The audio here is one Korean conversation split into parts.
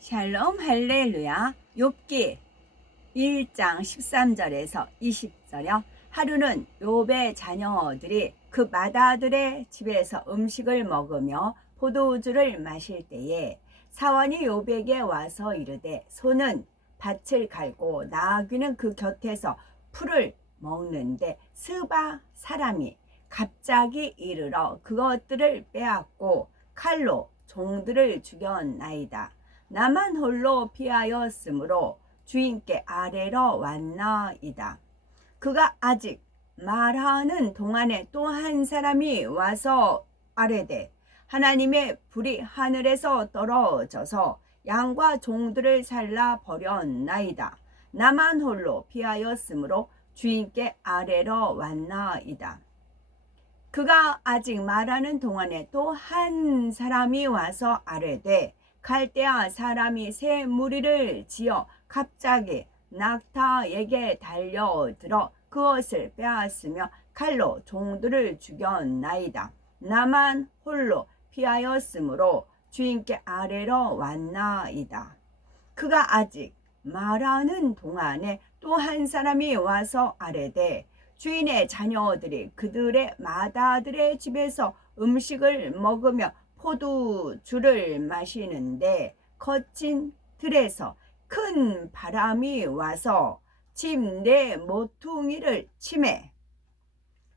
샬롬 할렐루야. 욥기 1장 13절에서 20절이요. 하루는 욥의 자녀들이 그 맏아들의 집에서 음식을 먹으며 포도주를 마실 때에 사원이 욥에게 와서 이르되 소는 밭을 갈고 나귀는 그 곁에서 풀을 먹는데 스바 사람이 갑자기 이르러 그것들을 빼앗고 칼로 종들을 죽였나이다. 나만 홀로 피하였으므로 주인께 아뢰러 왔나이다. 그가 아직 말하는 동안에 또 한 사람이 와서 아뢰되 하나님의 불이 하늘에서 떨어져서 양과 종들을 살라 버렸나이다. 나만 홀로 피하였으므로 주인께 아뢰러 왔나이다. 그가 아직 말하는 동안에 또 한 사람이 와서 아뢰되 갈대아 사람이 새 무리를 지어 갑자기 낙타에게 달려들어 그것을 빼앗으며 칼로 종들을 죽였나이다. 나만 홀로 피하였으므로 주인께 아뢰러 왔나이다. 그가 아직 말하는 동안에 또 한 사람이 와서 아뢰되 주인의 자녀들이 그들의 맏아들의 집에서 음식을 먹으며 포도주를 마시는데 거친 들에서 큰 바람이 와서 집 내 모퉁이를 치매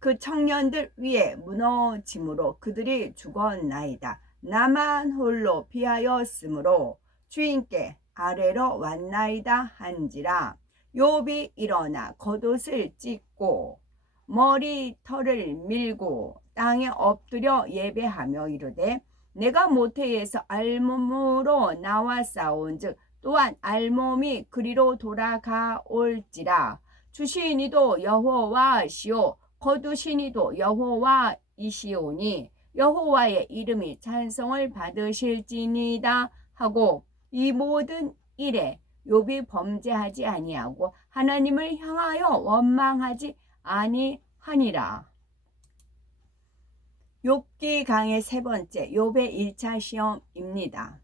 그 청년들 위에 무너짐으로 그들이 죽었나이다. 나만 홀로 피하였으므로 주인께 아뢰러 왔나이다 한지라. 욥이 일어나 겉옷을 찢고 머리털을 밀고 땅에 엎드려 예배하며 이르되 내가 모태에서 알몸으로 나왔사온즉 또한 알몸이 그리로 돌아가올지라. 주시니도 여호와시오 거두시니도 여호와이시오니 여호와의 이름이 찬송을 받으실지니이다 하고 이 모든 일에 욥이 범죄하지 아니하고 하나님을 향하여 원망하지 아니하니라. 욥기 강의 세 번째 욥의 1차 시험입니다.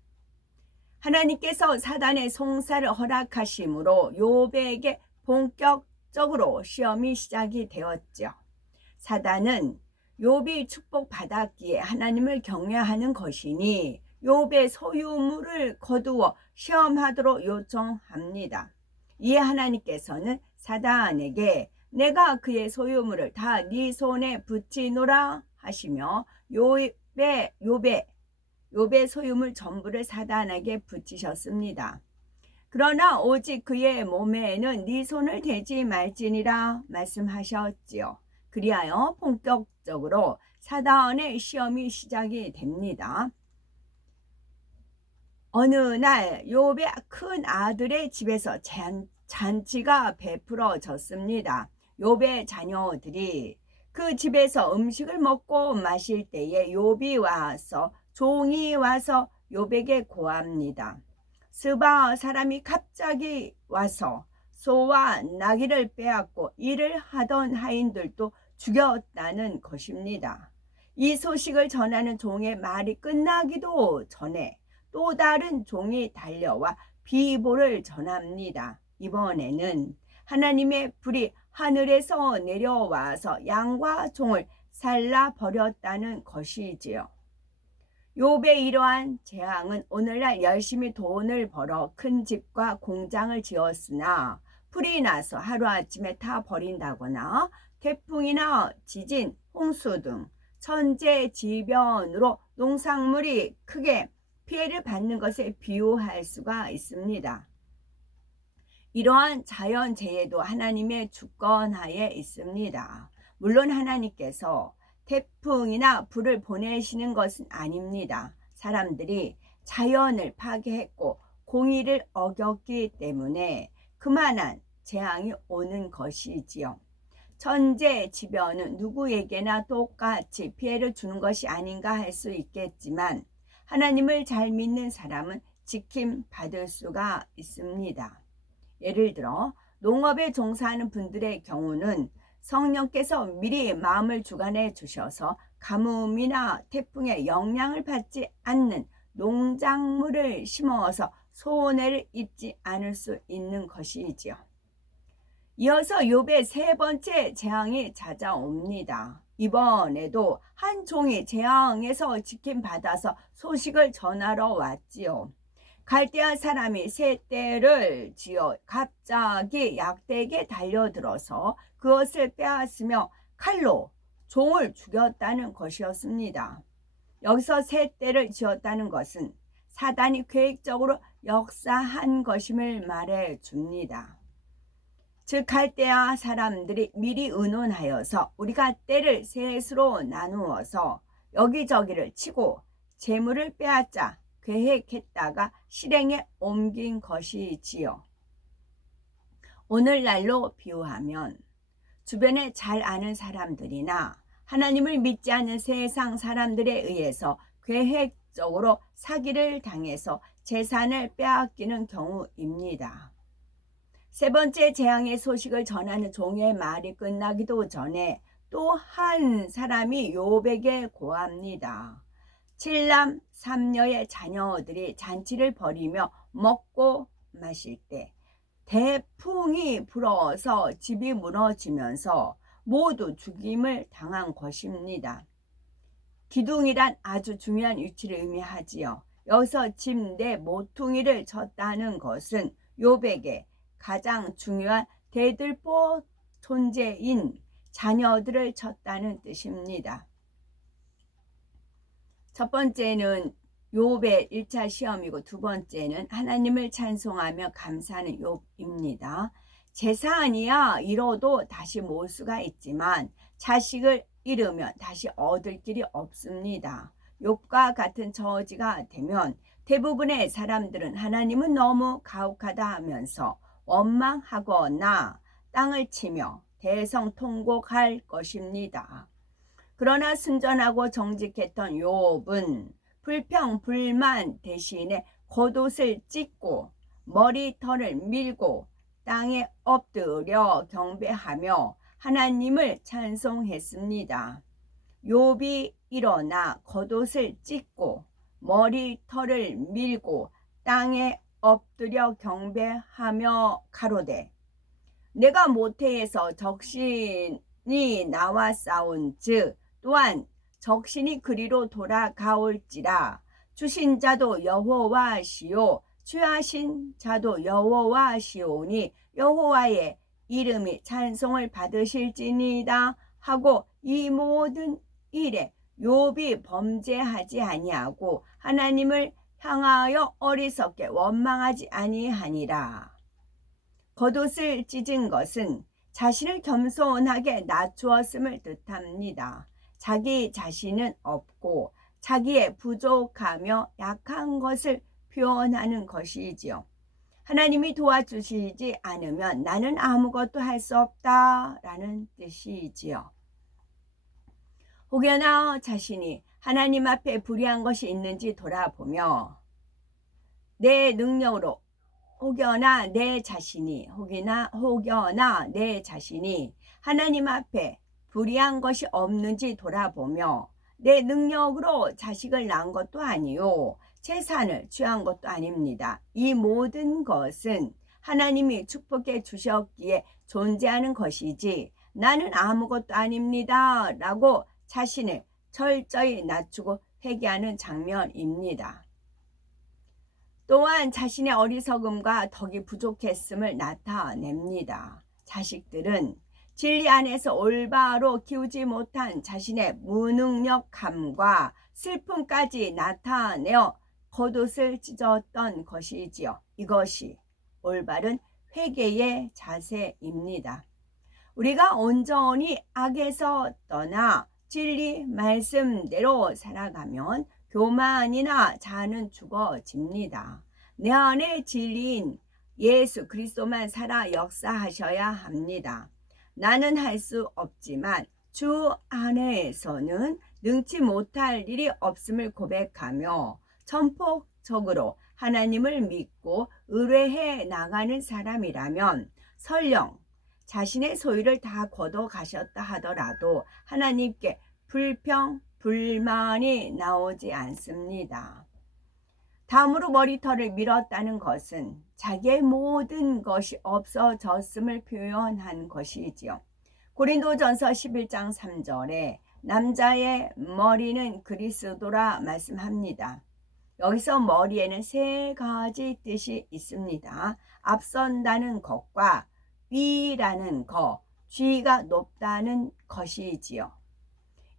하나님께서 사단의 송사를 허락하심으로 욥에게 본격적으로 시험이 시작이 되었죠. 사단은 욥이 축복받았기에 하나님을 경외하는 것이니 욥의 소유물을 거두어 시험하도록 요청합니다. 이에 하나님께서는 사단에게 내가 그의 소유물을 다 네 손에 붙이노라 하시며 욥의 소유물 전부를 사단에게 붙이셨습니다. 그러나 오직 그의 몸에는 네 손을 대지 말지니라 말씀하셨지요. 그리하여 본격적으로 사단의 시험이 시작이 됩니다. 어느 날 욥의 큰 아들의 집에서 잔치가 베풀어졌습니다. 욥의 자녀들이 그 집에서 음식을 먹고 마실 때에 욥이 와서 종이 와서 욥에게 고합니다. 스바 사람이 갑자기 와서 소와 나귀를 빼앗고 일을 하던 하인들도 죽였다는 것입니다. 이 소식을 전하는 종의 말이 끝나기도 전에 또 다른 종이 달려와 비보를 전합니다. 이번에는 하나님의 불이 하늘에서 내려와서 양과 종을 살라 버렸다는 것이지요. 욥의 이러한 재앙은 오늘날 열심히 돈을 벌어 큰 집과 공장을 지었으나 불이 나서 하루아침에 다 버린다거나 태풍이나 지진, 홍수 등 천재지변으로 농산물이 크게 피해를 받는 것에 비유할 수가 있습니다. 이러한 자연재해도 하나님의 주권하에 있습니다. 물론 하나님께서 태풍이나 불을 보내시는 것은 아닙니다. 사람들이 자연을 파괴했고 공의를 어겼기 때문에 그만한 재앙이 오는 것이지요. 천재지변은 누구에게나 똑같이 피해를 주는 것이 아닌가 할 수 있겠지만 하나님을 잘 믿는 사람은 지킴 받을 수가 있습니다. 예를 들어 농업에 종사하는 분들의 경우는 성령께서 미리 마음을 주관해 주셔서 가뭄이나 태풍의 영향을 받지 않는 농작물을 심어서 손해를 입지 않을 수 있는 것이지요. 이어서 욥의 세 번째 재앙이 찾아옵니다. 이번에도 한 종이 재앙에서 지킴받아서 소식을 전하러 왔지요. 갈대아 사람이 새 떼를 지어 갑자기 약대에게 달려들어서 그것을 빼앗으며 칼로 종을 죽였다는 것이었습니다. 여기서 새 떼를 지었다는 것은 사단이 계획적으로 역사한 것임을 말해 줍니다. 즉 갈대아 사람들이 미리 의논하여서 우리가 떼를 셋으로 나누어서 여기저기를 치고 재물을 빼앗자 계획했다가 실행에 옮긴 것이지요. 오늘날로 비유하면 주변에 잘 아는 사람들이나 하나님을 믿지 않는 세상 사람들에 의해서 계획적으로 사기를 당해서 재산을 빼앗기는 경우입니다. 세 번째 재앙의 소식을 전하는 종의 말이 끝나기도 전에 또 한 사람이 욥에게 고합니다. 7남 3녀의 자녀들이 잔치를 벌이며 먹고 마실 때 대풍이 불어서 집이 무너지면서 모두 죽임을 당한 것입니다. 기둥이란 아주 중요한 위치를 의미하지요. 여기서 집 내 모퉁이를 쳤다는 것은 욥에게 가장 중요한 대들보 존재인 자녀들을 쳤다는 뜻입니다. 첫 번째는 욥의 1차 시험이고 두 번째는 하나님을 찬송하며 감사하는 욥입니다. 재산이야 잃어도 다시 모을 수가 있지만 자식을 잃으면 다시 얻을 길이 없습니다. 욥과 같은 처지가 되면 대부분의 사람들은 하나님은 너무 가혹하다 하면서 원망하거나 땅을 치며 대성통곡할 것입니다. 그러나 순전하고 정직했던 욥은 불평 불만 대신에 겉옷을 찢고 머리털을 밀고 땅에 엎드려 경배하며 하나님을 찬송했습니다. 욥이 일어나 겉옷을 찢고 머리털을 밀고 땅에 엎드려 경배하며 가로되 내가 모태에서 적신이 나와 싸운즉 또한 적신이 그리로 돌아가올지라. 주신 자도 여호와시요 취하신 자도 여호와시오니 여호와의 이름이 찬송을 받으실지니이다 하고 이 모든 일에 욥이 범죄하지 아니하고 하나님을 향하여 어리석게 원망하지 아니하니라. 겉옷을 찢은 것은 자신을 겸손하게 낮추었음을 뜻합니다. 자기 자신은 없고 자기의 부족하며 약한 것을 표현하는 것이지요. 하나님이 도와주시지 않으면 나는 아무것도 할 수 없다라는 뜻이지요. 혹여나 자신이 하나님 앞에 불의한 것이 있는지 돌아보며 내 능력으로 혹여나 내 자신이 하나님 앞에 불의한 것이 없는지 돌아보며 내 능력으로 자식을 낳은 것도 아니요 재산을 취한 것도 아닙니다. 이 모든 것은 하나님이 축복해 주셨기에 존재하는 것이지 나는 아무것도 아닙니다 라고 자신을 철저히 낮추고 회개하는 장면입니다. 또한 자신의 어리석음과 덕이 부족했음을 나타냅니다. 자식들은 진리 안에서 올바로 키우지 못한 자신의 무능력함과 슬픔까지 나타내어 겉옷을 찢었던 것이지요. 이것이 올바른 회개의 자세입니다. 우리가 온전히 악에서 떠나 진리 말씀대로 살아가면 교만이나 자아는 죽어집니다. 내 안에 진리인 예수 그리스도만 살아 역사하셔야 합니다. 나는 할 수 없지만 주 안에서는 능치 못할 일이 없음을 고백하며 전폭적으로 하나님을 믿고 의뢰해 나가는 사람이라면 설령 자신의 소유를 다 거둬 가셨다 하더라도 하나님께 불평, 불만이 나오지 않습니다. 다음으로 머리털을 밀었다는 것은 자기의 모든 것이 없어졌음을 표현한 것이지요. 고린도전서 11장 3절에 남자의 머리는 그리스도라 말씀합니다. 여기서 머리에는 세 가지 뜻이 있습니다. 앞선다는 것과 위라는 것, 쥐가 높다는 것이지요.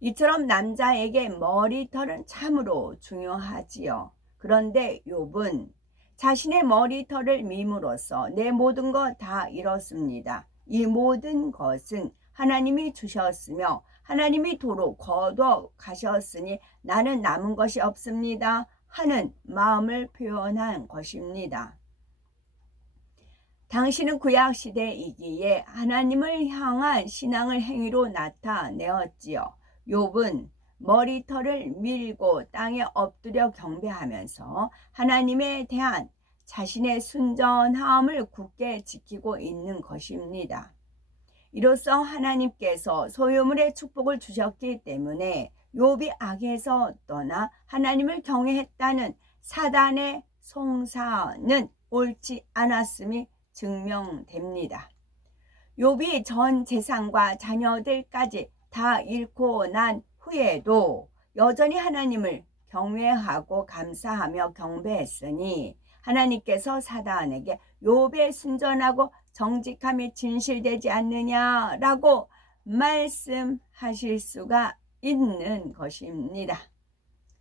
이처럼 남자에게 머리털은 참으로 중요하지요. 그런데 욥은 자신의 머리털을 밈으로써 내 모든 것 다 잃었습니다. 이 모든 것은 하나님이 주셨으며 하나님이 도로 거둬 가셨으니 나는 남은 것이 없습니다 하는 마음을 표현한 것입니다. 당신은 구약시대이기에 하나님을 향한 신앙을 행위로 나타내었지요. 욥은 머리털을 밀고 땅에 엎드려 경배하면서 하나님에 대한 자신의 순전함을 굳게 지키고 있는 것입니다. 이로써 하나님께서 소유물의 축복을 주셨기 때문에 욥이 악에서 떠나 하나님을 경외했다는 사단의 송사는 옳지 않았음이 증명됩니다. 욥이 전 재산과 자녀들까지 다 잃고 난 후에도 여전히 하나님을 경외하고 감사하며 경배했으니 하나님께서 사단에게 욥의 순전하고 정직함이 진실되지 않느냐라고 말씀하실 수가 있는 것입니다.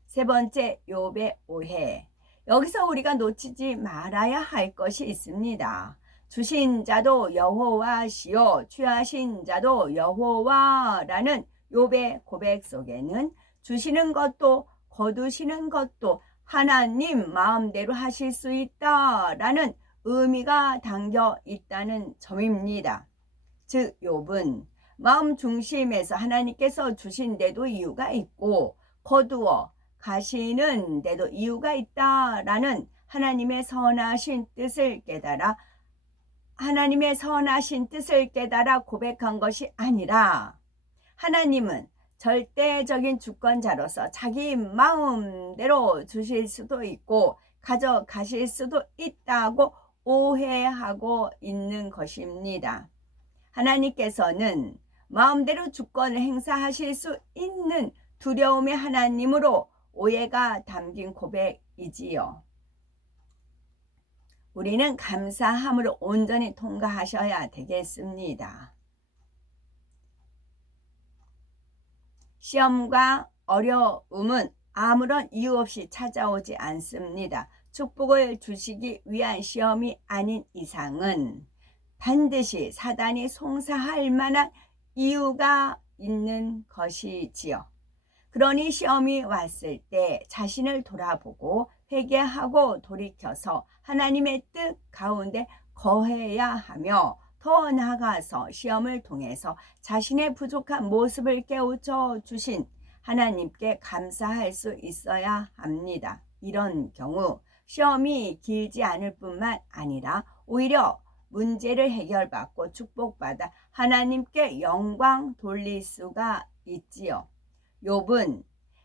세 번째, 욥의 오해. 여기서 우리가 놓치지 말아야 할 것이 있습니다. 주신 자도 여호와시요 취하신 자도 여호와라는 욥의 고백 속에는 주시는 것도 거두시는 것도 하나님 마음대로 하실 수 있다라는 의미가 담겨 있다는 점입니다. 즉 욥은 마음 중심에서 하나님께서 주신 데도 이유가 있고 거두어 가시는 데도 이유가 있다라는 하나님의 선하신 뜻을 깨달아 고백한 것이 아니라 하나님은 절대적인 주권자로서 자기 마음대로 주실 수도 있고 가져가실 수도 있다고 오해하고 있는 것입니다. 하나님께서는 마음대로 주권을 행사하실 수 있는 두려움의 하나님으로 오해가 담긴 고백이지요. 우리는 감사함으로 온전히 통과하셔야 되겠습니다. 시험과 어려움은 아무런 이유 없이 찾아오지 않습니다. 축복을 주시기 위한 시험이 아닌 이상은 반드시 사단이 송사할 만한 이유가 있는 것이지요. 그러니 시험이 왔을 때 자신을 돌아보고 회개하고 돌이켜서 하나님의 뜻 가운데 거해야 하며 더 나아가서 시험을 통해서 자신의 부족한 모습을 깨우쳐 주신 하나님께 감사할 수 있어야 합니다. 이런 경우 시험이 길지 않을 뿐만 아니라 오히려 문제를 해결받고 축복받아 하나님께 영광 돌릴 수가 있지요. 욥은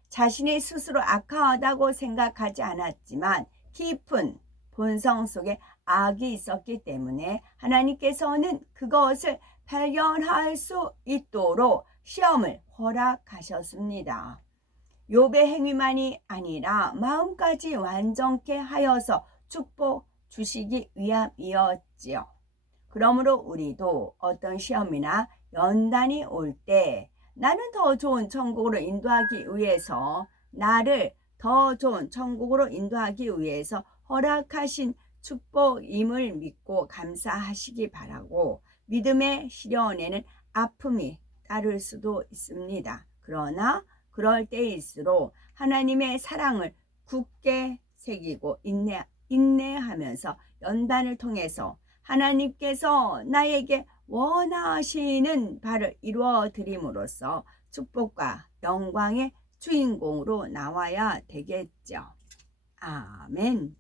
자신이 스스로 악하다고 생각하지 않았지만 깊은 본성 속에 악이 있었기 때문에 하나님께서는 그것을 발견할 수 있도록 시험을 허락하셨습니다. 욥의 행위만이 아니라 마음까지 완전케 하여서 축복 주시기 위함이었지요. 그러므로 우리도 어떤 시험이나 연단이 올 때 나는 더 좋은 천국으로 인도하기 위해서 나를 더 좋은 천국으로 인도하기 위해서 허락하신 축복임을 믿고 감사하시기 바라고 믿음의 시련에는 아픔이 따를 수도 있습니다. 그러나 그럴 때일수록 하나님의 사랑을 굳게 새기고 인내하면서 연단을 통해서 하나님께서 나에게 원하시는 바를 이루어 드림으로써 축복과 영광의 주인공으로 나와야 되겠죠. 아멘.